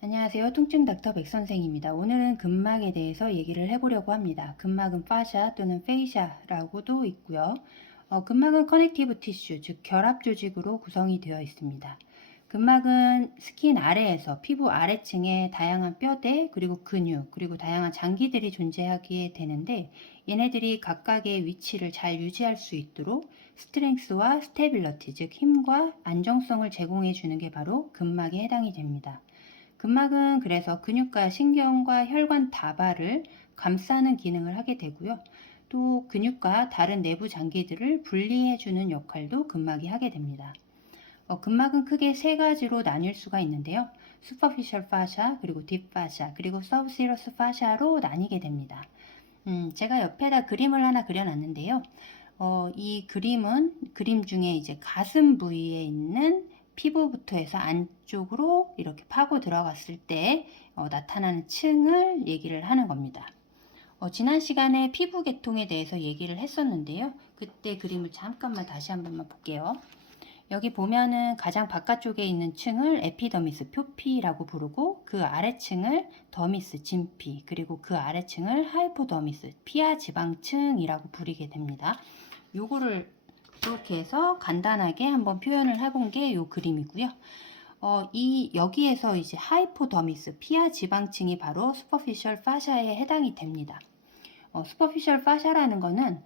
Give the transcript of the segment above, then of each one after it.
안녕하세요. 통증 닥터 백 선생입니다. 오늘은 근막에 대해서 얘기를 해보려고 합니다. 근막은 파샤 또는 페이샤라고도 있고요. 근막은 커넥티브 티슈, 즉 결합 조직으로 구성이 되어 있습니다. 근막은 스킨 아래에서 피부 아래층에 다양한 뼈대, 그리고 근육, 그리고 다양한 장기들이 존재하게 되는데 얘네들이 각각의 위치를 잘 유지할 수 있도록 스트렝스와 스테빌러티, 즉 힘과 안정성을 제공해 주는 게 바로 근막에 해당이 됩니다. 근막은 그래서 근육과 신경과 혈관 다발을 감싸는 기능을 하게 되고요. 또 근육과 다른 내부 장기들을 분리해주는 역할도 근막이 하게 됩니다. 근막은 크게 세 가지로 나뉠 수가 있는데요. superficial fascia, 그리고 deep fascia, 그리고 subserous fascia로 나뉘게 됩니다. 제가 옆에다 그림을 하나 그려놨는데요. 이 그림 중에 이제 가슴 부위에 있는 피부부터 해서 안쪽으로 이렇게 파고 들어갔을 때 나타나는 층을 얘기를 하는 겁니다. 지난 시간에 피부 계통에 대해서 얘기를 했었는데요. 그때 그림을 잠깐만 다시 한 번만 볼게요. 여기 보면은 가장 바깥쪽에 있는 층을 에피더미스, 표피라고 부르고 그 아래층을 더미스, 진피, 그리고 그 아래층을 하이포더미스, 피하 지방층이라고 부르게 됩니다. 요거를 이렇게 해서 간단하게 한번 표현을 해본 게 요 그림이고요. 여기에서 이제 하이포더미스, 피하 지방층이 바로 슈퍼피셜 파샤에 해당이 됩니다. 슈퍼피셜 파샤라는 거는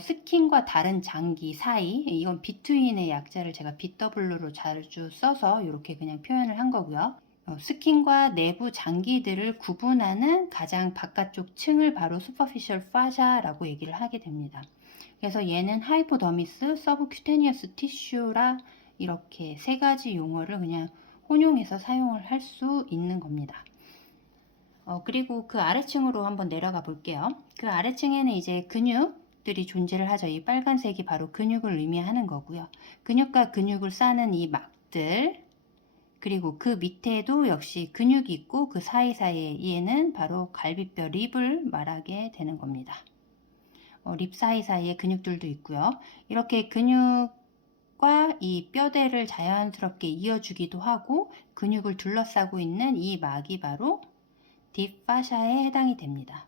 스킨과 다른 장기 사이, 이건 비트윈의 약자를 제가 BW로 자주 써서 이렇게 그냥 표현을 한 거고요. 스킨과 내부 장기들을 구분하는 가장 바깥쪽 층을 바로 슈퍼피셜 파샤라고 얘기를 하게 됩니다. 그래서 얘는 하이포더미스, 서브큐테니어스 티슈라 이렇게 세 가지 용어를 그냥 혼용해서 사용을 할 수 있는 겁니다. 그리고 그 아래층으로 한번 내려가 볼게요. 그 아래층에는 이제 근육들이 존재를 하죠. 이 빨간색이 바로 근육을 의미하는 거고요. 근육과 근육을 싸는 이 막들, 그리고 그 밑에도 역시 근육이 있고 그 사이사이에는 바로 갈비뼈 립을 말하게 되는 겁니다. 립 사이사이에 근육들도 있고요. 이렇게 근육과 이 뼈대를 자연스럽게 이어주기도 하고 근육을 둘러싸고 있는 이 막이 바로 딥파샤에 해당이 됩니다.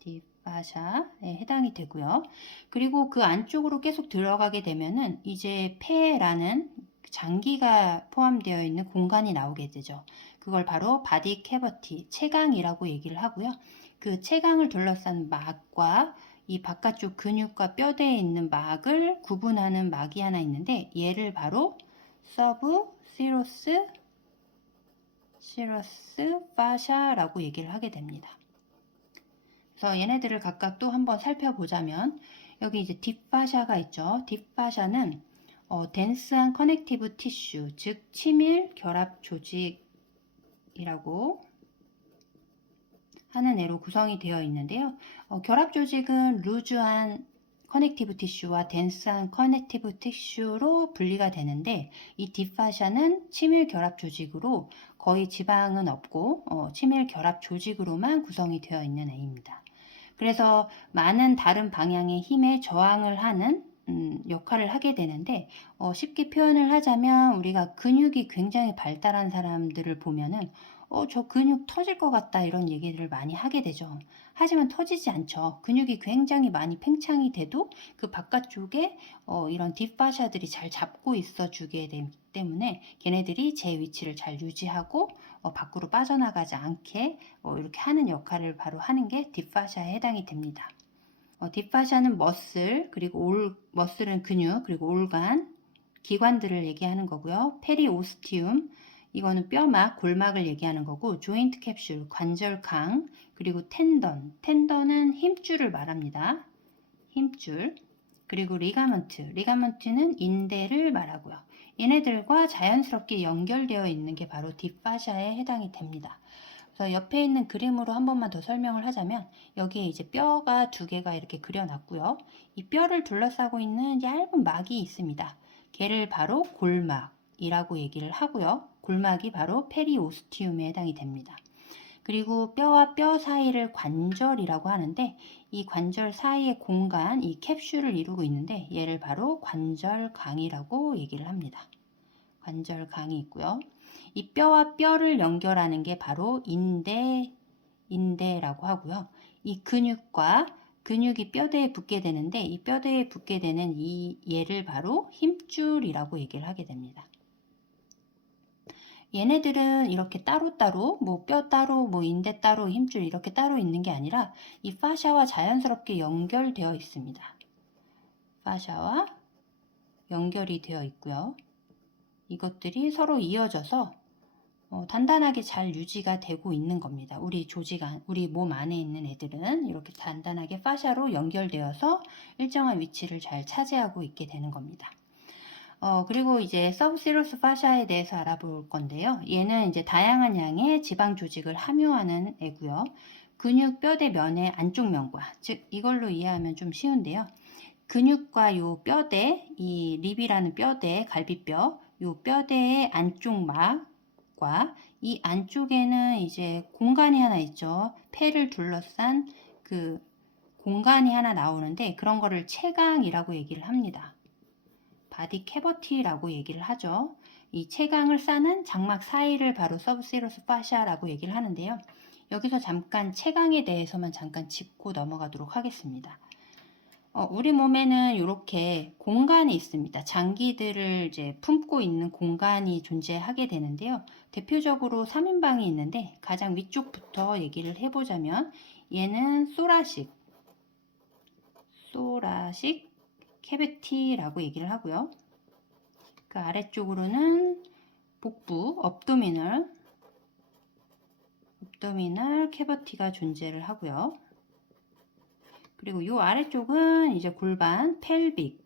딥파샤에 해당이 되고요. 그리고 그 안쪽으로 계속 들어가게 되면은 이제 폐라는 장기가 포함되어 있는 공간이 나오게 되죠. 그걸 바로 바디 캐버티, 채강이라고 얘기를 하고요. 그 채강을 둘러싼 막과 이 바깥쪽 근육과 뼈대에 있는 막을 구분하는 막이 하나 있는데 얘를 바로 서브 시러스 파샤라고 얘기를 하게 됩니다. 그래서 얘네들을 각각 또 한번 살펴보자면 여기 이제 딥파샤가 있죠. 딥파샤는 덴스한 커넥티브 티슈, 즉 치밀 결합 조직이라고 하는 애로 구성이 되어 있는데요. 결합 조직은 루즈한 커넥티브 티슈와 덴스한 커넥티브 티슈로 분리가 되는데 이 딥파샤는 치밀 결합 조직으로 거의 지방은 없고 치밀 결합 조직으로만 구성이 되어 있는 애입니다. 그래서 많은 다른 방향의 힘에 저항을 하는 역할을 하게 되는데 쉽게 표현을 하자면 우리가 근육이 굉장히 발달한 사람들을 보면은 저 근육 터질 것 같다 이런 얘기를 많이 하게 되죠. 하지만 터지지 않죠. 근육이 굉장히 많이 팽창이 돼도 그 바깥쪽에 이런 딥파샤들이 잘 잡고 있어 주게 되기 때문에 걔네들이 제 위치를 잘 유지하고 밖으로 빠져나가지 않게 이렇게 하는 역할을 바로 하는 게 딥파샤에 해당이 됩니다. 딥파샤는 머슬은 근육, 그리고 올간, 기관들을 얘기하는 거고요. 페리오스티움, 이거는 뼈막, 골막을 얘기하는 거고, 조인트 캡슐, 관절강, 그리고 텐던은 힘줄을 말합니다. 힘줄. 그리고 리가먼트는 인대를 말하고요. 얘네들과 자연스럽게 연결되어 있는 게 바로 딥파샤에 해당이 됩니다. 그래서 옆에 있는 그림으로 한 번만 더 설명을 하자면 여기에 이제 뼈가 두 개가 이렇게 그려놨고요. 이 뼈를 둘러싸고 있는 얇은 막이 있습니다. 걔를 바로 골막이라고 얘기를 하고요. 골막이 바로 페리오스티움에 해당이 됩니다. 그리고 뼈와 뼈 사이를 관절이라고 하는데 이 관절 사이의 공간, 이 캡슐을 이루고 있는데 얘를 바로 관절강이라고 얘기를 합니다. 관절강이 있고요. 이 뼈와 뼈를 연결하는 게 바로 인대라고 하고요. 이 근육과 근육이 뼈대에 붙게 되는데 이 뼈대에 붙게 되는 이 얘를 바로 힘줄이라고 얘기를 하게 됩니다. 얘네들은 이렇게 따로따로 뭐 뼈 따로 뭐 인대 따로 힘줄 이렇게 따로 있는 게 아니라 이 파샤와 자연스럽게 연결되어 있습니다. 파샤와 연결이 되어 있고요. 이것들이 서로 이어져서 단단하게 잘 유지가 되고 있는 겁니다. 우리 몸 안에 있는 애들은 이렇게 단단하게 파샤로 연결되어서 일정한 위치를 잘 차지하고 있게 되는 겁니다. 그리고 이제 서브시러스 파샤에 대해서 알아볼 건데요. 얘는 이제 다양한 양의 지방 조직을 함유하는 애고요. 근육 뼈대 면의 안쪽 면과, 즉 이걸로 이해하면 좀 쉬운데요. 근육과 요 뼈대, 이 립이라는 뼈대, 갈비뼈, 요 뼈대의 안쪽 막과 이 안쪽에는 이제 공간이 하나 있죠. 폐를 둘러싼 그 공간이 하나 나오는데 그런 거를 채강이라고 얘기를 합니다. 바디 캐버티라고 얘기를 하죠. 이 채강을 싸는 장막 사이를 바로 서브시러스 파샤라고 얘기를 하는데요. 여기서 잠깐 채강에 대해서만 잠깐 짚고 넘어가도록 하겠습니다. 우리 몸에는 이렇게 공간이 있습니다. 장기들을 이제 품고 있는 공간이 존재하게 되는데요. 대표적으로 3인방이 있는데 가장 위쪽부터 얘기를 해보자면 얘는 소라식 캐비티라고 얘기를 하고요. 그 아래쪽으로는 복부, 업도미널 캐비티가 존재를 하고요. 그리고 이 아래쪽은 이제 골반, 펠빅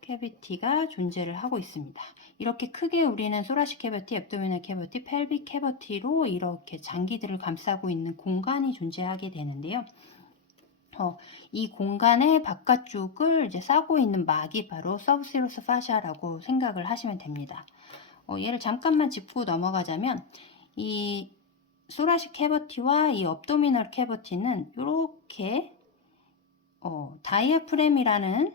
캐비티가 존재를 하고 있습니다. 이렇게 크게 우리는 소라식 캐비티, 앱도미널 캐비티, 펠빅 캐비티로 이렇게 장기들을 감싸고 있는 공간이 존재하게 되는데요. 이 공간의 바깥쪽을 이제 싸고 있는 막이 바로 서브시러스 파샤라고 생각을 하시면 됩니다. 얘를 잠깐만 짚고 넘어가자면 이 소라식 캐비티와 이 업도미널 캐비티는 이렇게 다이아프램이라는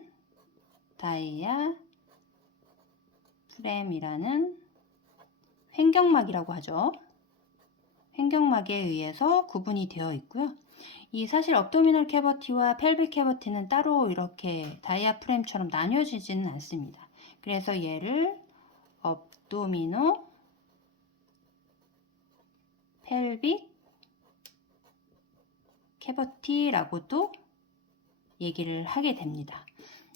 횡격막이라고 하죠. 횡격막에 의해서 구분이 되어 있고요. 이 사실 업도미널 캐비티와 펠빅 캐비티는 따로 이렇게 다이아프램처럼 나뉘어지지는 않습니다. 그래서 얘를 업도미노 펠빅 캐비티라고도 얘기를 하게 됩니다.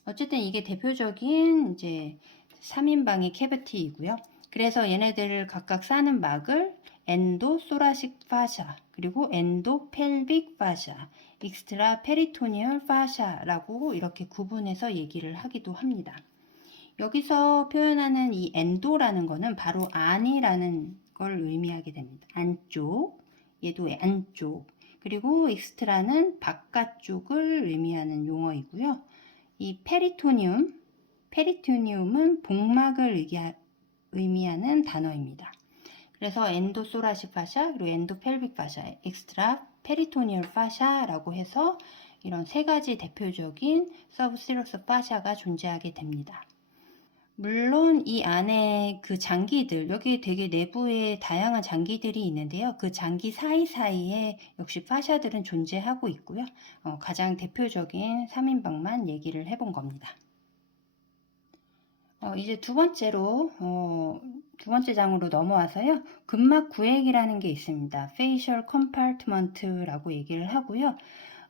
어쨌든 이게 대표적인 이제 3인방의 캐비티이고요. 그래서 얘네들을 각각 싸는 막을 엔도소라식 파샤, 그리고 엔도펠빅 파샤, 익스트라 페리토니얼 파샤라고 이렇게 구분해서 얘기를 하기도 합니다. 여기서 표현하는 이 엔도라는 거는 바로 안이라는 걸 의미하게 됩니다. 안쪽, 얘도 안쪽. 그리고 익스트라는 바깥쪽을 의미하는 용어이고요. 이 페리토니움은 복막을 의미하는 단어입니다. 그래서 엔도소라식 파샤, 그리고 엔도펠빅 파샤, 엑스트라 페리토니얼 파샤라고 해서 이런 세 가지 대표적인 서브시러스 파샤가 존재하게 됩니다. 물론 이 안에 그 장기들, 여기 되게 내부에 다양한 장기들이 있는데요. 그 장기 사이사이에 역시 파샤들은 존재하고 있고요. 가장 대표적인 3인방만 얘기를 해본 겁니다. 이제 두 번째 장으로 넘어와서요. 근막 구획이라는 게 있습니다. facial compartment라고 얘기를 하고요.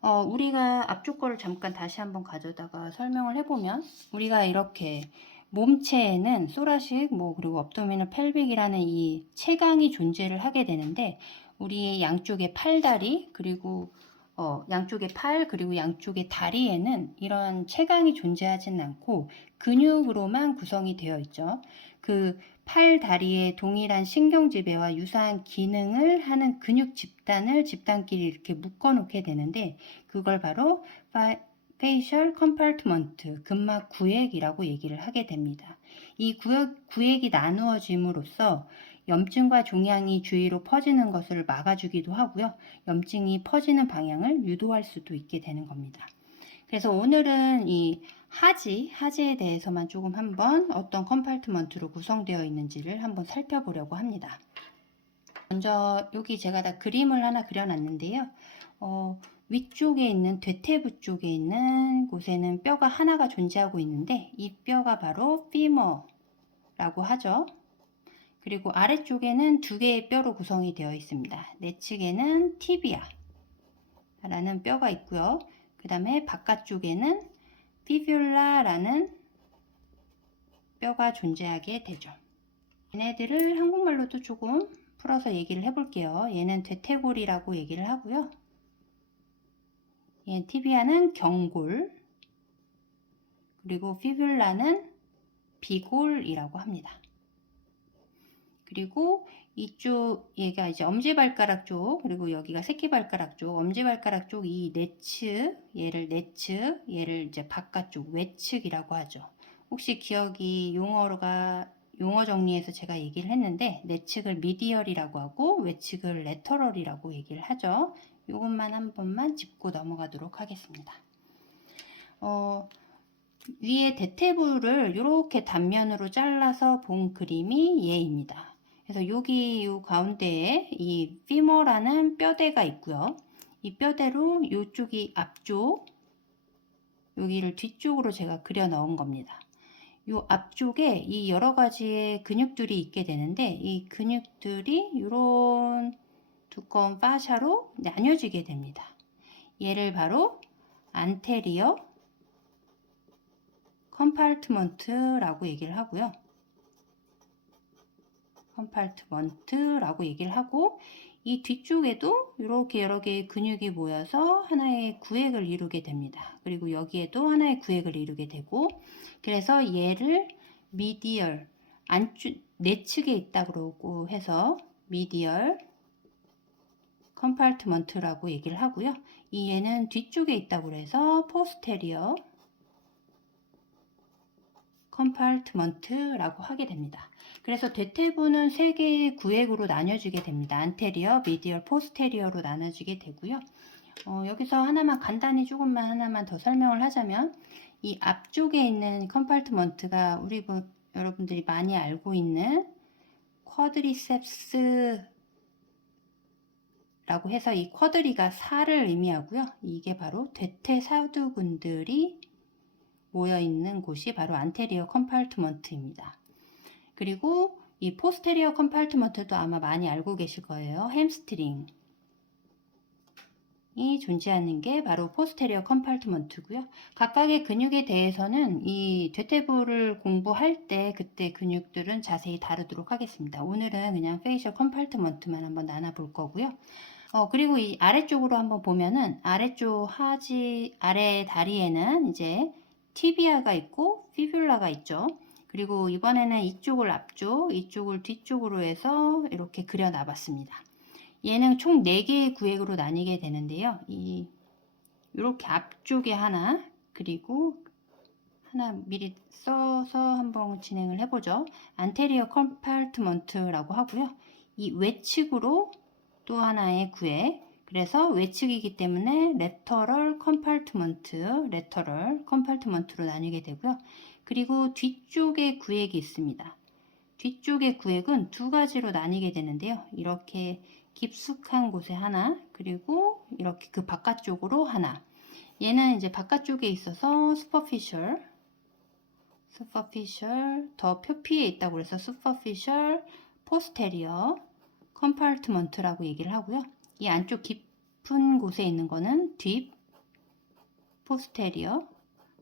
우리가 앞쪽 거를 잠깐 다시 한번 가져다가 설명을 해보면 우리가 이렇게 몸체에는 소라식, 그리고 업도미널 펠빅이라는 이 채강이 존재를 하게 되는데 우리 양쪽의 팔다리 그리고 양쪽의 팔 그리고 양쪽의 다리에는 이런 채강이 존재하지는 않고 근육으로만 구성이 되어 있죠. 그 팔, 다리에 동일한 신경지배와 유사한 기능을 하는 근육 집단끼리 이렇게 묶어 놓게 되는데 그걸 바로 facial compartment, 근막 구획이라고 얘기를 하게 됩니다. 이 구획이 나누어짐으로써 염증과 종양이 주위로 퍼지는 것을 막아주기도 하고요. 염증이 퍼지는 방향을 유도할 수도 있게 되는 겁니다. 그래서 오늘은 이 하지에 대해서만 조금 한번 어떤 컴파트먼트로 구성되어 있는지를 한번 살펴보려고 합니다. 먼저 여기 제가 다 그림을 하나 그려놨는데요. 위쪽에 있는 대퇴부 쪽에 있는 곳에는 뼈가 하나가 존재하고 있는데 이 뼈가 바로 피머라고 하죠. 그리고 아래쪽에는 두 개의 뼈로 구성이 되어 있습니다. 내측에는 티비아 라는 뼈가 있고요. 그 다음에 바깥쪽에는 피뷸라라는 뼈가 존재하게 되죠. 얘네들을 한국말로도 조금 풀어서 얘기를 해볼게요. 얘는 대퇴골이라고 얘기를 하고요. 얘는 티비아는 경골, 그리고 피뷸라는 비골이라고 합니다. 그리고 이쪽 얘가 이제 엄지발가락 쪽, 그리고 여기가 새끼발가락 쪽, 엄지발가락 쪽 이 내측, 얘를 내측, 얘를 이제 바깥쪽 외측이라고 하죠. 혹시 기억이 용어 정리해서 제가 얘기를 했는데 내측을 미디얼이라고 하고 외측을 레터럴이라고 얘기를 하죠. 이것만 한 번만 짚고 넘어가도록 하겠습니다. 위에 대퇴부를 이렇게 단면으로 잘라서 본 그림이 얘입니다. 그래서 여기 이 가운데에 이 피머라는 뼈대가 있고요. 이 뼈대로 이쪽이 앞쪽, 여기를 뒤쪽으로 제가 그려 넣은 겁니다. 이 앞쪽에 이 여러 가지의 근육들이 있게 되는데 이 근육들이 이런 두꺼운 파샤로 나뉘어지게 됩니다. 얘를 바로 안테리어 컴파트먼트라고 얘기를 하고요. 컴파트먼트라고 얘기를 하고 이 뒤쪽에도 이렇게 여러 개의 근육이 모여서 하나의 구획을 이루게 됩니다. 그리고 여기에도 하나의 구획을 이루게 되고 그래서 얘를 미디얼 내측에 있다고 해서 미디얼 컴파트먼트라고 얘기를 하고요. 이 얘는 뒤쪽에 있다고 해서 포스테리어 컴파트먼트라고 하게 됩니다. 그래서 대퇴부는 세 개의 구획으로 나뉘어지게 됩니다. 안테리어, 미디얼, 포스테리어로 나눠지게 되고요. 여기서 하나만 간단히 조금만 하나만 더 설명을 하자면 이 앞쪽에 있는 컴파트먼트가 여러분들이 많이 알고 있는 쿼드리셉스 라고 해서 이 쿼드리가 살을 의미하고요. 이게 바로 대퇴사두근들이 모여 있는 곳이 바로 안테리어 컴파트먼트입니다. 그리고 이 포스테리어 컴파트먼트도 아마 많이 알고 계실 거예요. 햄스트링이 존재하는 게 바로 포스테리어 컴파트먼트고요. 각각의 근육에 대해서는 이 대퇴부를 공부할 때 그때 근육들은 자세히 다루도록 하겠습니다. 오늘은 그냥 페이셜 컴파트먼트만 한번 나눠 볼 거고요. 그리고 이 아래쪽으로 한번 보면은 아래쪽 아래 다리에는 이제 티비아가 있고 피뷸라가 있죠. 그리고 이번에는 이쪽을 앞쪽, 이쪽을 뒤쪽으로 해서 이렇게 그려 놔봤습니다. 얘는 총 4개의 구획으로 나뉘게 되는데요. 이렇게 앞쪽에 하나, 그리고 하나 미리 써서 한번 진행을 해보죠. 안테리어 컴파트먼트라고 하고요. 이 외측으로 또 하나의 구획, 그래서 외측이기 때문에 레터럴 컴파트먼트로 나뉘게 되고요. 그리고 뒤쪽에 구획이 있습니다. 뒤쪽의 구획은 두 가지로 나뉘게 되는데요. 이렇게 깊숙한 곳에 하나, 그리고 이렇게 그 바깥쪽으로 하나. 얘는 이제 바깥쪽에 있어서 superficial, 더 표피에 있다고 해서 superficial, posterior 컴파트먼트라고 얘기를 하고요. 이 안쪽 깊은 곳에 있는 거는 딥, 포스테리어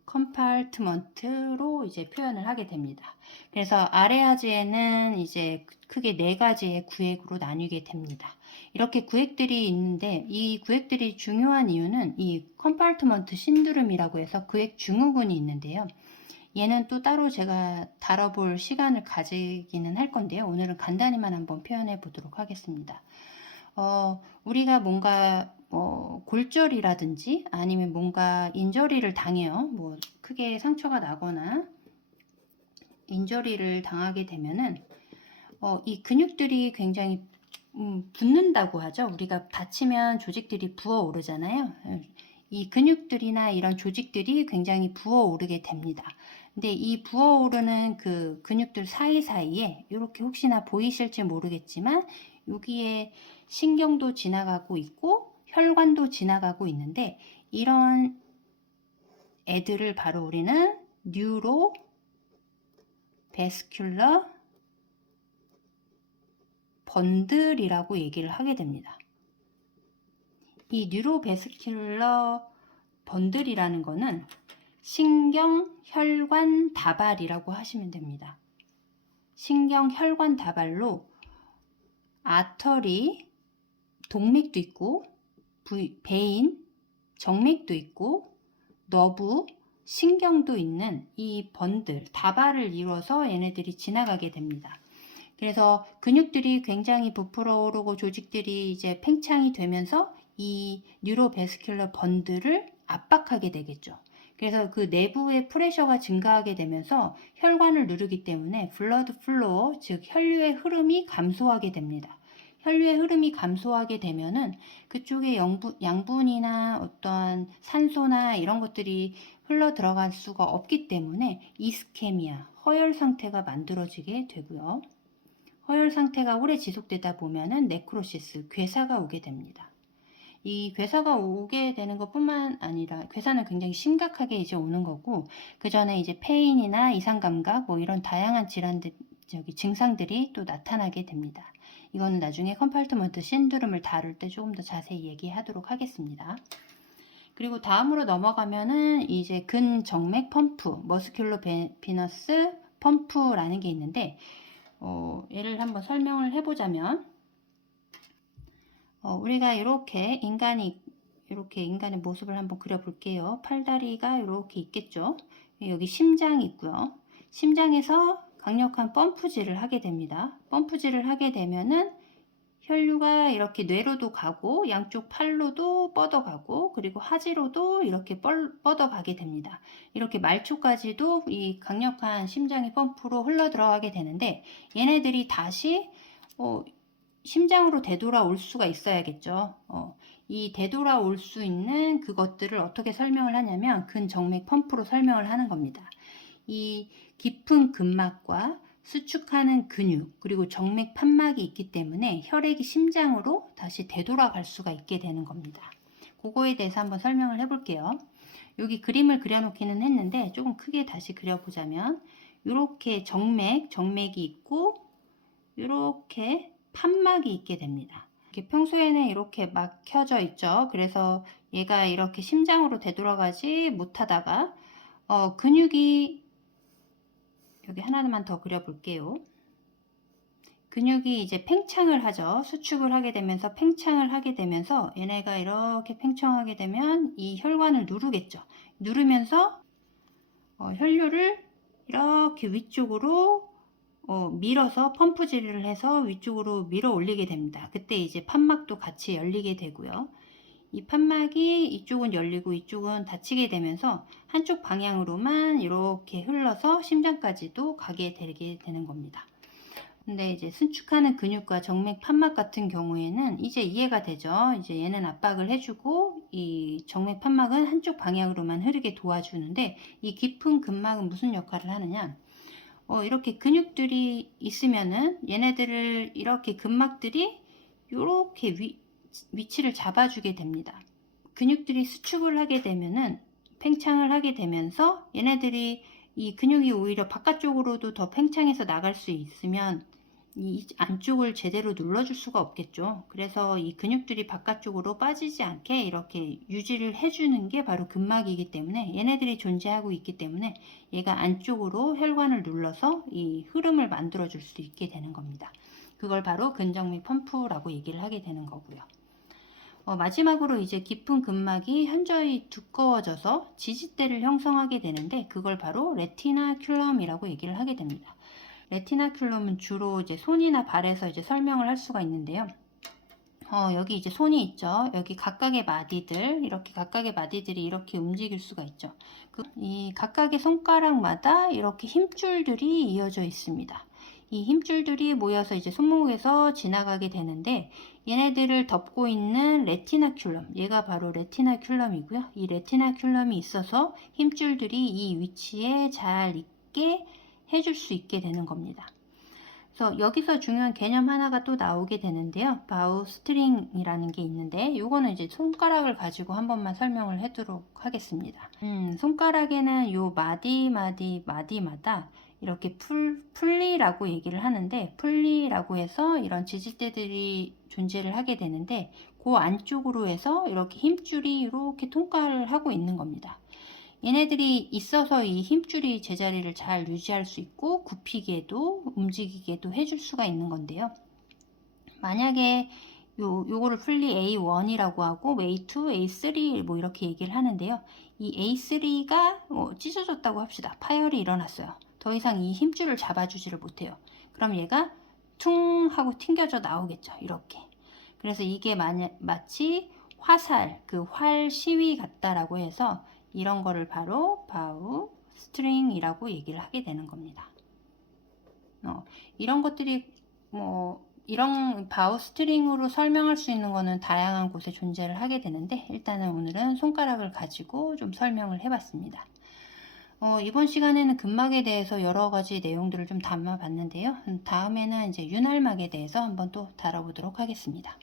컴파트먼트로 이제 표현을 하게 됩니다. 그래서 아래 하지에는 이제 크게 4가지의 구획으로 나뉘게 됩니다. 이렇게 구획들이 있는데 이 구획들이 중요한 이유는 이 컴파트먼트 신드롬이라고 해서 구획 증후군이 있는데요. 얘는 또 따로 제가 다뤄볼 시간을 가지기는 할 건데요. 오늘은 간단히만 한번 표현해 보도록 하겠습니다. 우리가 뭔가 골절이라든지 아니면 뭔가 인저리를 당해요. 뭐 크게 상처가 나거나 인저리를 당하게 되면은 이 근육들이 굉장히 붓는다고 하죠. 우리가 다치면 조직들이 부어오르잖아요. 이 근육들이나 이런 조직들이 굉장히 부어오르게 됩니다. 근데 이 부어오르는 그 근육들 사이사이에 이렇게 혹시나 보이실지 모르겠지만 여기에 신경도 지나가고 있고 혈관도 지나가고 있는데 이런 애들을 바로 우리는 뉴로 베스큘러 번들이라고 얘기를 하게 됩니다. 이 뉴로베스큘러 번들이라는 거는 신경혈관 다발이라고 하시면 됩니다. 신경혈관 다발로 아터리, 동맥도 있고 베인, 정맥도 있고 너브, 신경도 있는 이 번들, 다발을 이루어서 얘네들이 지나가게 됩니다. 그래서 근육들이 굉장히 부풀어 오르고 조직들이 이제 팽창이 되면서 이 뉴로베스큘러 번들을 압박하게 되겠죠. 그래서 그 내부의 프레셔가 증가하게 되면서 혈관을 누르기 때문에 블러드 플로어, 즉 혈류의 흐름이 감소하게 됩니다. 혈류의 흐름이 감소하게 되면은 그쪽에 양분이나 어떠한 산소나 이런 것들이 흘러 들어갈 수가 없기 때문에 이스케미아, 허혈 상태가 만들어지게 되고요. 허혈 상태가 오래 지속되다 보면은 네크로시스, 괴사가 오게 됩니다. 이 괴사가 오게 되는 것뿐만 아니라 괴사는 굉장히 심각하게 이제 오는 거고 그 전에 이제 페인이나 이상 감각 뭐 이런 다양한 질환들 증상들이 또 나타나게 됩니다. 이거는 나중에 컴파트먼트 신드롬을 다룰 때 조금 더 자세히 얘기하도록 하겠습니다. 그리고 다음으로 넘어가면은 이제 근정맥 펌프, 머스큘러 비너스 펌프라는 게 있는데 얘를 한번 설명을 해보자면 우리가 이렇게 인간의 모습을 한번 그려볼게요. 팔다리가 이렇게 있겠죠. 여기 심장이 있고요. 심장에서 강력한 펌프질을 하게 됩니다. 펌프질을 하게 되면은 혈류가 이렇게 뇌로도 가고 양쪽 팔로도 뻗어가고 그리고 하지로도 이렇게 뻗어가게 됩니다. 이렇게 말초까지도 이 강력한 심장의 펌프로 흘러 들어가게 되는데 얘네들이 다시 심장으로 되돌아올 수가 있어야겠죠. 이 되돌아올 수 있는 그것들을 어떻게 설명을 하냐면 근정맥 펌프로 설명을 하는 겁니다. 이 깊은 근막과 수축하는 근육 그리고 정맥 판막이 있기 때문에 혈액이 심장으로 다시 되돌아갈 수가 있게 되는 겁니다. 그거에 대해서 한번 설명을 해볼게요. 여기 그림을 그려놓기는 했는데 조금 크게 다시 그려보자면 이렇게 정맥이 있고 이렇게 판막이 있게 됩니다. 평소에는 이렇게 막혀져 있죠. 그래서 얘가 이렇게 심장으로 되돌아가지 못하다가 근육이 여기 하나만 더 그려볼게요. 근육이 이제 팽창을 하죠. 수축을 하게 되면서 팽창을 하게 되면서 얘네가 이렇게 팽창하게 되면 이 혈관을 누르겠죠. 누르면서 혈류를 이렇게 위쪽으로 밀어서 펌프질을 해서 위쪽으로 밀어 올리게 됩니다. 그때 이제 판막도 같이 열리게 되고요. 이 판막이 이쪽은 열리고 이쪽은 닫히게 되면서 한쪽 방향으로만 이렇게 흘러서 심장까지도 가게 되는 겁니다. 근데 이제 수축하는 근육과 정맥 판막 같은 경우에는 이제 이해가 되죠. 이제 얘는 압박을 해주고 이 정맥 판막은 한쪽 방향으로만 흐르게 도와주는데 이 깊은 근막은 무슨 역할을 하느냐? 이렇게 근육들이 있으면은 얘네들을 이렇게 근막들이 이렇게 위치를 잡아주게 됩니다. 근육들이 수축을 하게 되면은 팽창을 하게 되면서 얘네들이 이 근육이 오히려 바깥쪽으로도 더 팽창해서 나갈 수 있으면 이 안쪽을 제대로 눌러줄 수가 없겠죠. 그래서 이 근육들이 바깥쪽으로 빠지지 않게 이렇게 유지를 해주는 게 바로 근막이기 때문에 얘네들이 존재하고 있기 때문에 얘가 안쪽으로 혈관을 눌러서 이 흐름을 만들어 줄 수 있게 되는 겁니다. 그걸 바로 근정맥 펌프라고 얘기를 하게 되는 거고요. 마지막으로 이제 깊은 근막이 현저히 두꺼워져서 지지대를 형성하게 되는데 그걸 바로 레티나큘럼이라고 얘기를 하게 됩니다. 레티나큘럼은 주로 이제 손이나 발에서 이제 설명을 할 수가 있는데요. 여기 이제 손이 있죠. 여기 각각의 마디들, 이렇게 각각의 마디들이 이렇게 움직일 수가 있죠. 이 각각의 손가락마다 이렇게 힘줄들이 이어져 있습니다. 이 힘줄들이 모여서 이제 손목에서 지나가게 되는데 얘네들을 덮고 있는 레티나큘럼, 얘가 바로 레티나큘럼이고요. 이 레티나큘럼이 있어서 힘줄들이 이 위치에 잘 있게 해줄 수 있게 되는 겁니다. 그래서 여기서 중요한 개념 하나가 또 나오게 되는데요. 바우 스트링이라는 게 있는데 이거는 이제 손가락을 가지고 한 번만 설명을 해도록 하겠습니다. 손가락에는 요 마디마다 이렇게 풀리라고 얘기를 하는데, 풀리라고 해서 이런 지지대들이 존재를 하게 되는데 그 안쪽으로 해서 이렇게 힘줄이 이렇게 통과를 하고 있는 겁니다. 얘네들이 있어서 이 힘줄이 제자리를 잘 유지할 수 있고 굽히게도 움직이게도 해줄 수가 있는 건데요. 만약에 요거를 풀리 A1이라고 하고 A2, A3 뭐 이렇게 얘기를 하는데요. 이 A3가 찢어졌다고 합시다. 파열이 일어났어요. 더 이상 이 힘줄을 잡아주지를 못해요. 그럼 얘가 퉁 하고 튕겨져 나오겠죠. 이렇게. 그래서 이게 마치 화살, 그 활 시위 같다라고 해서 이런 거를 바로 바우 스트링이라고 얘기를 하게 되는 겁니다. 이런 것들이 이런 바우 스트링으로 설명할 수 있는 거는 다양한 곳에 존재를 하게 되는데 일단은 오늘은 손가락을 가지고 좀 설명을 해봤습니다. 이번 시간에는 근막에 대해서 여러 가지 내용들을 좀 담아봤는데요. 다음에는 이제 윤활막에 대해서 한번 또 다뤄보도록 하겠습니다.